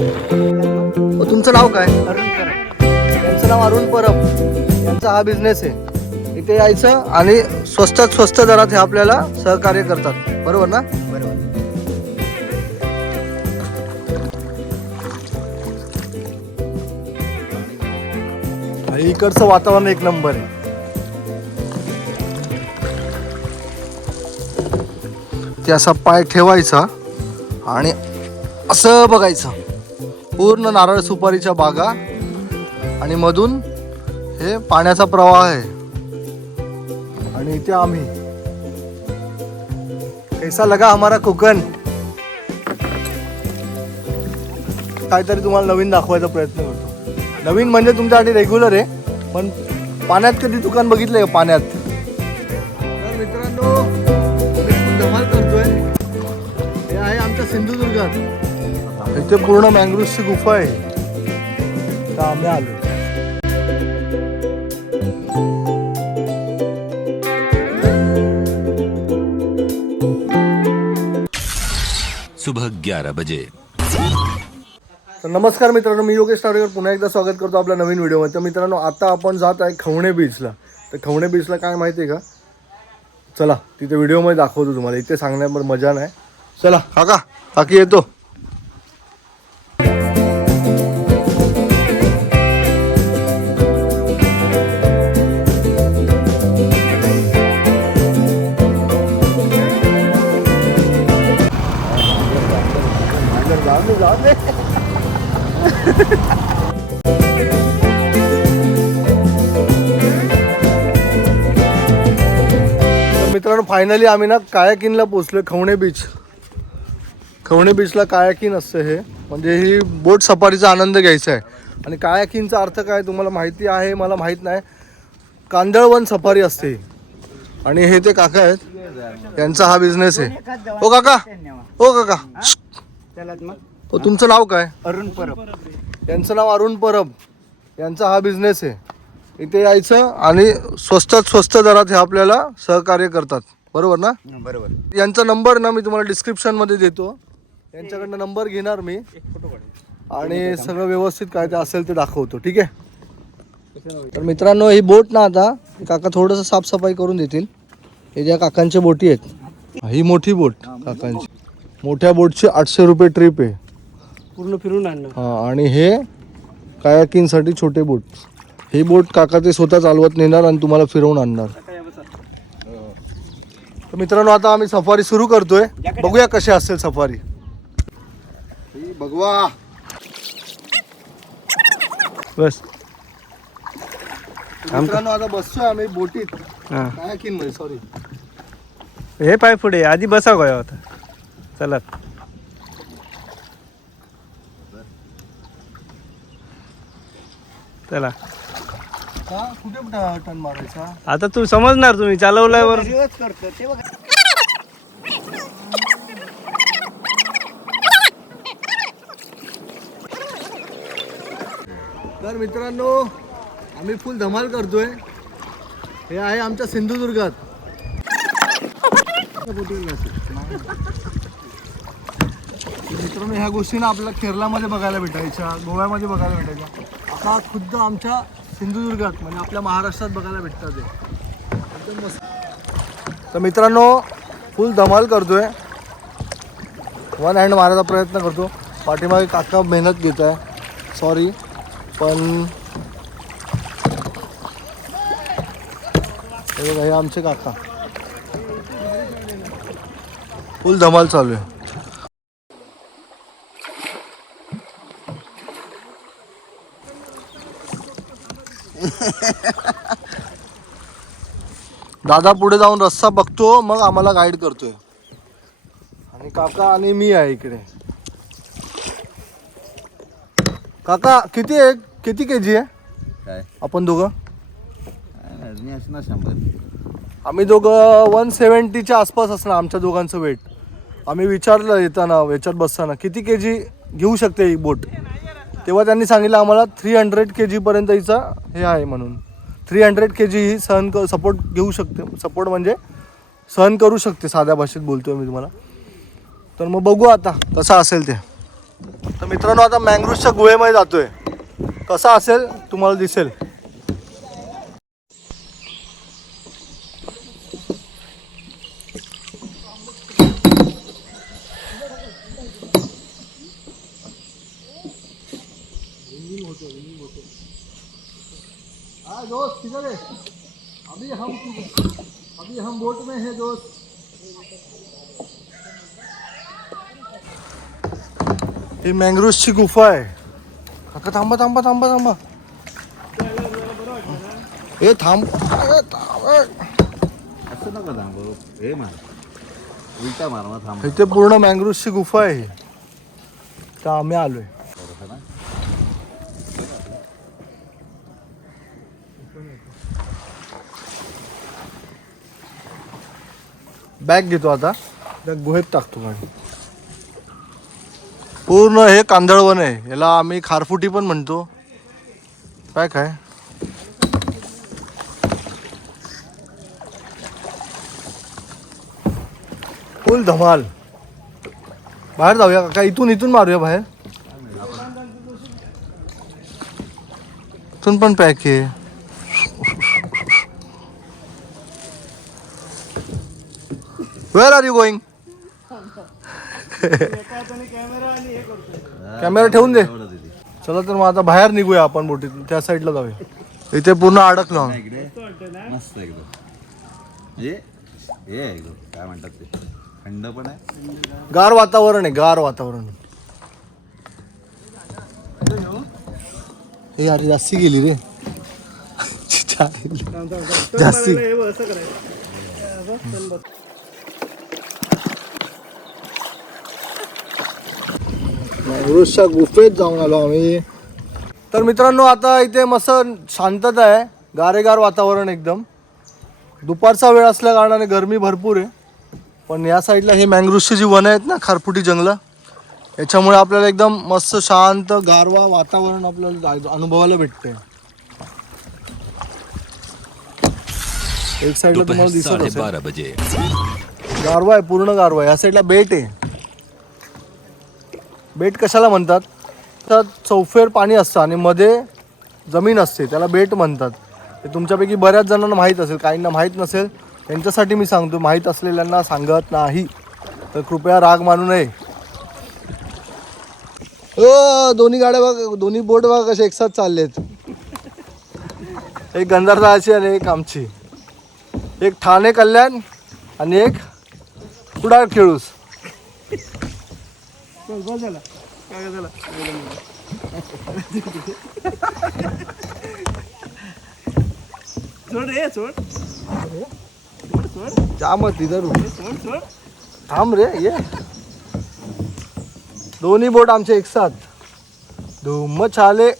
तुमचं नाव काय? अरुण परब. यांचं नाव अरुण परब. यांचा हा बिझनेस आहे. इथे यायचं आणि स्वस्तात स्वस्त दरात हे आपल्याला सहकार्य करतात, बरोबर ना? बरोबर. आणि इकडचं वातावरण एक नंबर आहे. ते असा पाय ठेवायचा आणि असं बघायचं, पूर्ण नारळ सुपारीच्या बागा आणि मधून हे पाण्याचा प्रवाह आहे. आणि इथे आम्ही, कैसा लगा हमारा कोकण? काहीतरी तुम्हाला नवीन दाखवायचा प्रयत्न करतो. नवीन म्हणजे तुमच्यासाठी रेग्युलर आहे, पण पाण्यात कधी दुकान बघितलंय का पाण्यात? तर मित्रांनो, आम्ही धमाल करतोय. हे आहे आमच्या सिंधुदुर्गात. इथे पूर्ण मँग्रोव्हची गुफा आहे. तर आम्ही आलो. सुबह 11 बजे. तर नमस्कार मित्रांनो, मी योगेश तावडेकर पुन्हा एकदा स्वागत करतो आपल्या नवीन व्हिडिओमध्ये. तर मित्रांनो, आता आपण जात आहे खवणे बीचला. तर खवणे बीचला काय माहिती आहे का? चला तिथे व्हिडिओमध्ये दाखवतो तुम्हाला. इथे सांगण्यावर मजा नाही. चला काका, काकी येतो. मित्रांनो, फायनली आम्ही ना कायाकिनला पोहोचलो. खवणे बीच. खवणे बीचला कायाकिन असतं. हे म्हणजे ही बोट सफारीचा आनंद घ्यायचा आहे. आणि कायाकिनचा अर्थ काय तुम्हाला माहिती आहे? मला माहीत नाही. कांदळवन सफारी असते. आणि हे ते काका आहेत, त्यांचा हा बिझनेस आहे. ओ काका, ओ काका, ओ तुमचं नाव काय? अरुण परब. यांचं नाव अरुण परब. यांचा हा बिझनेस आहे. इथे यायचं आणि स्वस्तात स्वस्त दरात हे आपल्याला सहकार्य करतात, बरोबर ना? बरोबर. यांचा नंबर ना मी तुम्हाला डिस्क्रिप्शनमध्ये देतो. यांच्याकडनं नंबर घेणार मी आणि सगळं व्यवस्थित काय ते असेल ते दाखवतो, ठीक आहे? तर मित्रांनो, ही बोट ना आता काका थोडंसं साफसफाई करून देतील. हे ज्या काकांच्या बोटी आहेत, ही मोठी बोट काकांची. मोठ्या बोटची 800 रुपये ट्रिप आहे, पूर्ण फिरून आणलं. हां. आणि हे कायाकिंगसाठी छोटे बोट. ही बोट काका ते स्वतः चालवत नेणार आणि तुम्हाला फिरवून आणणार. तर मित्रांनो, आता आम्ही सफारी सुरू करतोय. बघूया कशी असेल सफारी. बघवा बस. मित्रांनो, आता बसतोय आम्ही बोटीत. कायाकिंग मध्ये, सॉरी. हे पाय पुढे आधी बसा गोया होता. चला. चला. कुठे टर्न मारायचा? आता तू समजणार, तुम्ही चालवल्यावर. तर मित्रांनो, आम्ही फुल धमाल करतोय. हे आहे आमच्या सिंधुदुर्गात. मित्रांनो, ह्या गोष्टी ना आपल्याला केरळामध्ये बघायला भेटायच्या, गोव्यामध्ये बघायला भेटायच्या. आता खुद्द आमच्या सिंधुदुर्गात म्हणजे आपल्या महाराष्ट्रात बघायला भेटतात ते. एकदम मस्त. तर मित्रांनो, फुल धमाल करतोय. वन हँड मारायचा प्रयत्न करतो. पाठीमागे काका मेहनत घेत आहे, सॉरी. पण हे आमचे काका. फुल धमाल चालू आहे. दादा पुढे जाऊन रस्ता बघतो, मग आम्हाला गाईड करतोय. आणि काका आणि मी आहे इकडे. काका, किती केजी आहे काय आपण दोघं? मी असणार 100. आम्ही दोघं 170च्या आसपास असणार आमच्या दोघांचं वेट. आम्ही विचारलं येताना याच्यात बसताना किती केजी घेऊ शकते ही बोट. तेव्हा त्यांनी सांगितलं आम्हाला 300 kg हिचा हे आहे म्हणून. 300 kg ही सपोर्ट घेऊ शकते. सपोर्ट म्हणजे सहन करू शकते, साध्या भाषेत बोलतोय मी तुम्हाला. तर मग बघू आता कसं असेल ते. तर मित्रांनो आता मँग्रोव्हच्या गुहेमध्ये जातोय. कसा असेल तुम्हाला दिसेल. दोस्त किधर है? अभी हम बोट में है दोस्त. ही मँग्रोव्हची गुफा आहे. काका थांबा थांबा थांबा थांबा. ए थांब. असं नका थांबव. हे मार उलटा मार मग थांब. इथे पूर्ण मँग्रोव्हची गुफा आहे. तर आम्ही आलोय. बॅग घेतो आता. त्या गुहेत टाकतो गाडी. पूर्ण हे कांदळवन आहे. याला आम्ही खारफुटी पण म्हणतो. काय काय फुल धमाल. बाहेर जाऊया का? इथून मारूया बाहेर. इथून पण पॅक आहे. Where are you going? Camera ठेवून दे. चला तर मग आता बाहेर निघूया आपण बोटीतून. त्या साईडला जाऊया. इथे पूर्ण अडकलो. मस्त एकदम. म्हणजे हे आहे एकदम काय म्हणतात ते थंड पण आहे. गार वातावरण आहे. गार वातावरण. हे अरे जास्ती गेली रे. जास्ती. मँग्रोव्हच्या गुफेत जाऊन आलो आम्ही. तर मित्रांनो आता इथे मस्त शांतता आहे. गारेगार वातावरण एकदम. दुपारचा वेळ असल्या कारणाने गरमी भरपूर आहे. पण या साईडला हे मँग्रोव्हची जी वनं आहेत ना, खारफुटी जंगलं, याच्यामुळे आपल्याला एकदम मस्त शांत गारवा वातावरण आपल्याला अनुभवायला भेटते. एक साईडला दोपहर तुम्हाला दिसत असेल 12:30 बजे. गारवा आहे. पूर्ण गारवा आहे. या साईडला बेट आहे. बेट कशाला म्हणतात तर चौफेर पाणी असतं आणि मध्ये जमीन असते. त्याला बेट म्हणतात. ते तुमच्यापैकी बऱ्याच जणांना माहीत असेल. काहींना माहीत नसेल. त्यांच्यासाठी मी सांगतो. माहीत असलेल्यांना सांगत नाही तर कृपया राग मानू नये. दोन्ही गाड्या बघा. दोन्ही बोट बघा कसे एकसाथ चाललेत. एक गंधारदाची आणि एक आमची. एक ठाणे कल्याण आणि एक कुडाळ खेळूस. जामत तिथं थांब रे. ये दोन्ही बोट आमचे एक साथ. धूम छाले.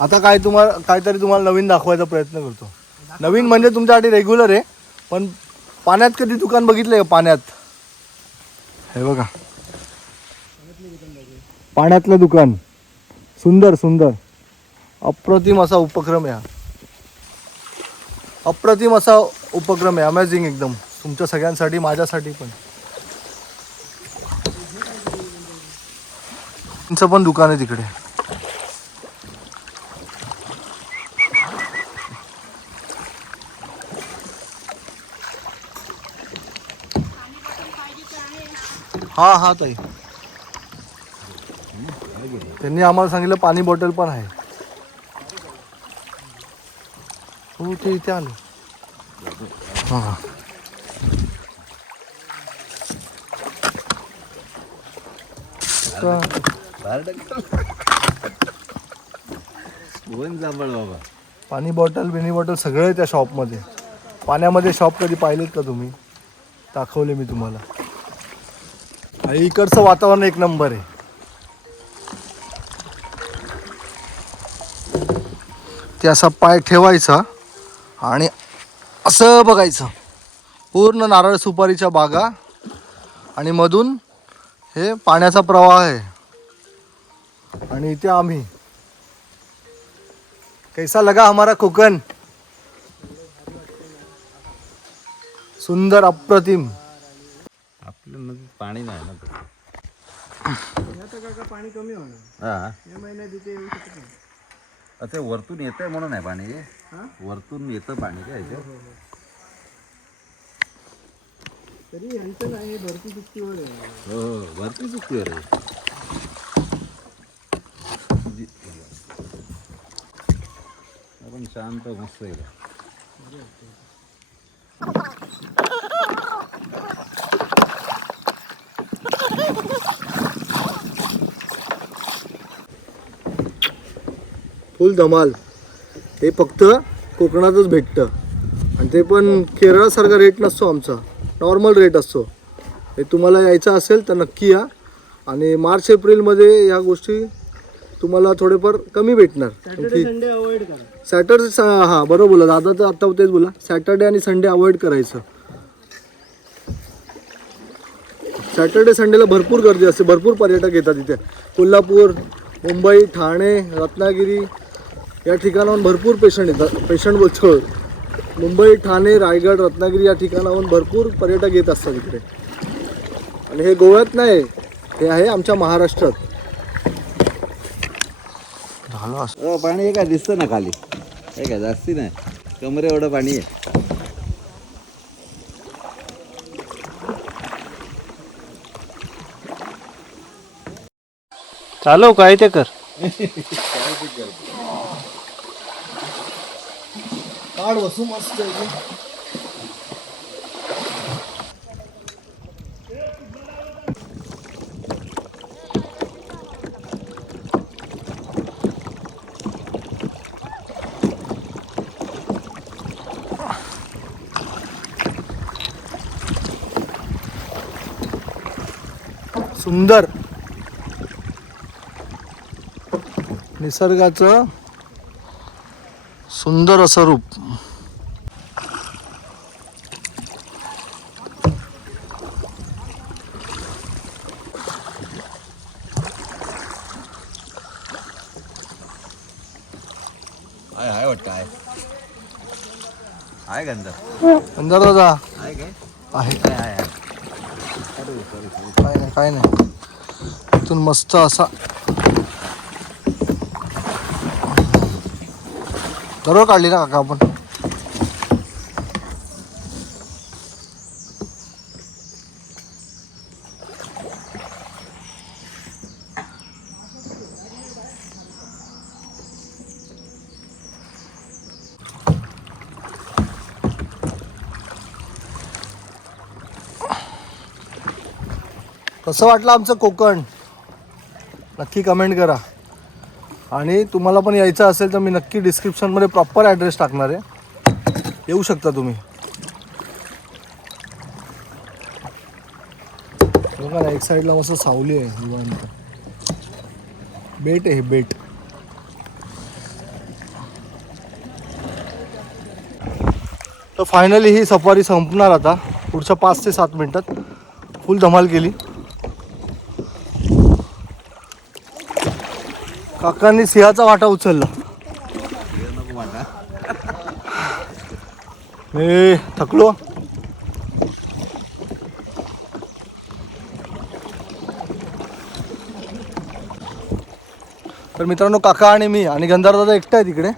आता काहीतरी तुम्हाला नवीन दाखवायचा प्रयत्न करतो. नवीन म्हणजे तुमच्यासाठी रेग्युलर आहे. पण पाण्यात कधी दुकान बघितलंय का? पाण्यात हे बघा. पाण्यातलं दुकान. सुंदर सुंदर अप्रतिम असा उपक्रम आहे. अप्रतिम असा उपक्रम आहे. अमेझिंग एकदम. तुमच्या सगळ्यांसाठी, माझ्यासाठी पण. तुमचं पण दुकान आहे तिकडे. हा ताई. त्यांनी आम्हाला सांगितलं पाणी बॉटल पण आहे. हो ते इथे आलो. हा बाबा. पाणी बॉटल सगळं आहे त्या शॉपमध्ये. पाण्यामध्ये शॉप कधी पाहिलेत का तुम्ही? दाखवले मी तुम्हाला. आणि इकडचं वातावरण एक नंबर आहे. ते असा पाय ठेवायचा आणि असं बघायचं. पूर्ण नारळ सुपारीच्या बागा आणि मधून हे पाण्याचा प्रवाह आहे. आणि इथे आम्ही कैसा लगा हमारा कोकण? सुंदर, अप्रतिम. आपल्या नदीत पाणी नाही ना ते. पाणी कमी होणार हा या महिन्यात इथे येऊ शकत नाही. अच्छा वरतून येतंय म्हणून आहे पाणी. वरतून येतं पाणी काय याच्यात? तरी यांचं नाही भरती चुकीवर आहे. हो वरती चुकीवर आहे. आपण शांत मस्त आहे. फुल धमाल. हे फक्त कोकणातच भेटतं आणि ते पण केरळासारखा रेट नसतो आमचा, नॉर्मल रेट असतो. हे तुम्हाला यायचं असेल तर नक्की या. आणि मार्च एप्रिलमध्ये ह्या गोष्टी तुम्हाला थोडेफार कमी भेटणार. संडे अवॉइड करा. सॅटर्डे हां बरोबर बोला दादा, तर आत्ता तेच बोला, सॅटर्डे आणि संडे अवॉइड करायचं. सॅटर्डे संडेला भरपूर गर्दी असते, भरपूर पर्यटक येतात इथे. कोल्हापूर, मुंबई, ठाणे, रत्नागिरी या ठिकाणाहून भरपूर पेशंट येतात. पेशंट बोलतो, मुंबई, ठाणे, रायगड, रत्नागिरी या ठिकाणाहून भरपूर पर्यटक येत असतात इकडे. आणि हे गोव्यात नाही, हे आहे आमच्या महाराष्ट्रात. झालं असं पाणी आहे काय दिसतं ना खाली, आहे काय जास्ती नाही, कमरे एवढं पाणी आहे. चालव काय ते कर. काढ वसू मस्त आहे. सुंदर निसर्गाचं सुंदर असं रूप. आहे वाटतं आहे. आहे गंध अंदर दादा आहे काय? आहे. आहे आहे. काय नाही काय नाही. इथून मस्त असा बरोबर काढली ना काका आपण. कसं वाटलं आमचं कोकण नक्की कमेंट करा. आणि तुम्हाला पण यायचं असेल तर मी नक्की डिस्क्रिप्शनमध्ये प्रॉपर ॲड्रेस टाकणार आहे, येऊ शकता तुम्ही. बघा ना, एक साईडला मस्त सावली आहे, निवांत बेट आहे हे बेट. तर फायनली ही सफारी संपणार आता पुढच्या 5 ते 7 मिनटात. फुल धमाल केली. काकांनी सिंहाचा वाटा उचलला. मी थकलो. तर मित्रांनो, काका आणि मी आणि गंधार दादा एकटा आहे तिकडे.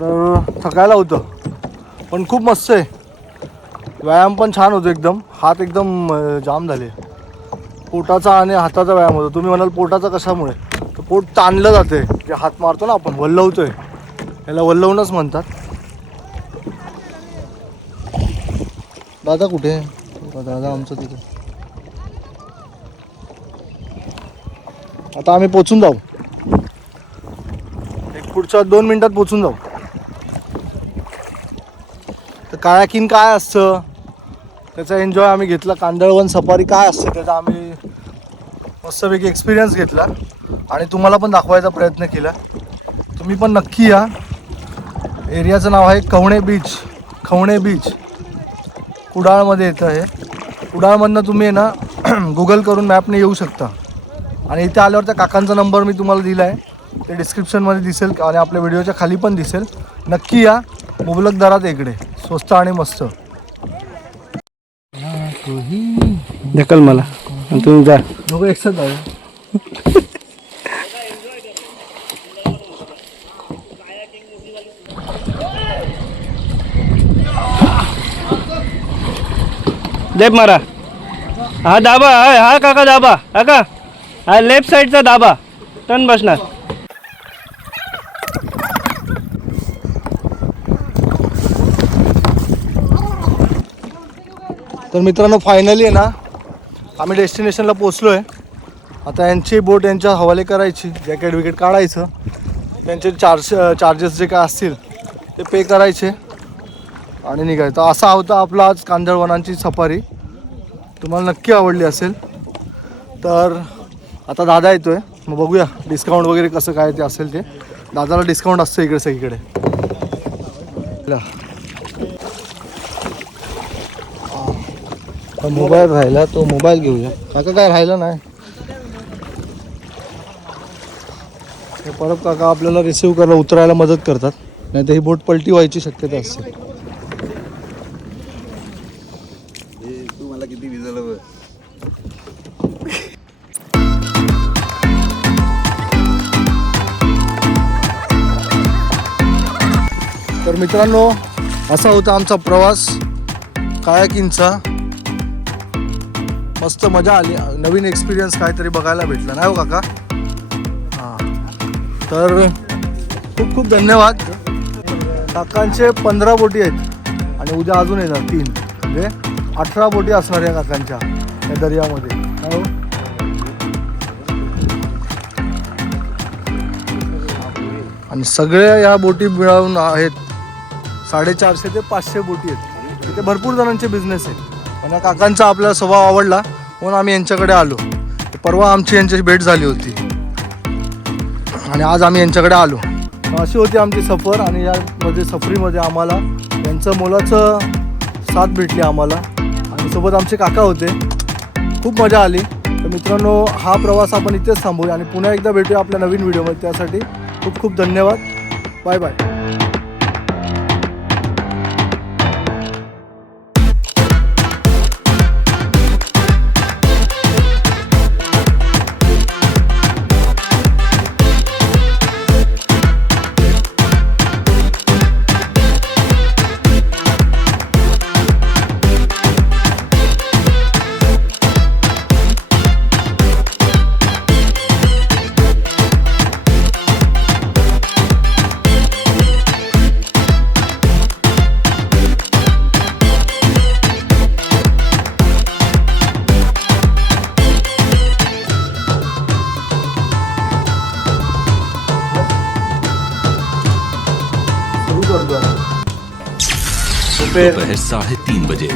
तर थकायला होतं पण खूप मस्त आहे. व्यायाम पण छान होतो एकदम. हात एकदम जाम झाले. पोटाचा आणि हाताचा व्यायाम होतो. तुम्ही म्हणाल पोटाचा कशामुळे, तर पोट ताणलं जाते. जे हात मारतो ना आपण, वल्लवतोय, याला वल्लवणंच म्हणतात. दादा कुठे? दादा आमचं तिथे. आता आम्ही पोचून जाऊ, एक पुढच्या 2 मिनिटात पोचून जाऊ. तर कायाकिंग काय असतं त्याचा एन्जॉय आम्ही घेतला. कांदळवन सफारी काय असते त्याचा आम्ही मस्तपैकी एक्सपिरियन्स घेतला आणि तुम्हाला पण दाखवायचा प्रयत्न केला. तुम्ही पण नक्की या. एरियाचं नाव आहे खवणे बीच. खवणे बीच कुडाळमध्ये येतं. हे कुडाळमधनं तुम्ही ना गुगल करून मॅपने येऊ शकता. आणि इथे आल्यावर त्या काकांचा नंबर मी तुम्हाला दिला आहे, ते डिस्क्रिप्शनमध्ये दिसेल आणि आपल्या व्हिडिओच्या खाली पण दिसेल. नक्की या, मुबलक दरात इकडे, स्वस्त आणि मस्त. ढकल मला आणि तुम्ही जा. दोघं एकसाथ जाऊ. लेप मारा. हा दाबा, हा काका दाबा, काका हा लेफ्ट साईडचा दाबा, टर्न बसणार. तर मित्रांनो फायनली आहे ना आम्ही डेस्टिनेशनला पोचलो आहे. आता यांची बोट यांच्या हवाले करायची, जॅकेट विकेट काढायचं, त्यांचे चार्जेस जे काय असतील ते पे करायचे आणि निघायचं. तर असा होता आपला आज कांदळवनांची सफारी. तुम्हाला नक्की आवडली असेल. तर आता दादा येतो आहे, मग बघूया डिस्काउंट वगैरे कसं काय ते असेल ते. दादाला डिस्काउंट असतं इकडे सगळीकडे. मोबाईल राहिला, तो मोबाईल घेऊया. काका काय राहिला नाही. हे परब काका आपल्याला रिसिव्ह करायला उतरायला मदत करतात, नाही तर ही बोट पलटी व्हायची शक्यता असते. तू मला किती भिजवलं. तर मित्रांनो असा होता आमचा प्रवास कायाकिंगचा. मस्त मजा आली, नवीन एक्सपिरियन्स काहीतरी बघायला भेटला नाही हो काका. हां, तर खूप खूप धन्यवाद. काकांचे 15 बोटी आहेत आणि उद्या अजून येणार 3, म्हणजे 18 बोटी असणार या काकांच्या या दर्यामध्ये. हो, आणि सगळ्या या बोटी मिळून आहेत 450 ते 500 बोटी आहेत. इथे भरपूर जणांचे बिझनेस आहे. पण या काकांचा आपल्याला स्वभाव आवडला म्हणून आम्ही यांच्याकडे आलो. परवा आमची यांच्याशी भेट झाली होती आणि आज आम्ही यांच्याकडे आलो. अशी होती आमची सफर आणि यामध्ये सफरीमध्ये आम्हाला यांचं मोलाचं साथ भेटली आम्हाला आणि सोबत आमचे काका होते. खूप मजा आली. तर मित्रांनो हा प्रवास आपण इथेच थांबवूया आणि पुन्हा एकदा भेटूया आपल्या नवीन व्हिडिओमध्ये. त्यासाठी खूप खूप धन्यवाद. Bye bye. दोपहर 3:30 बजे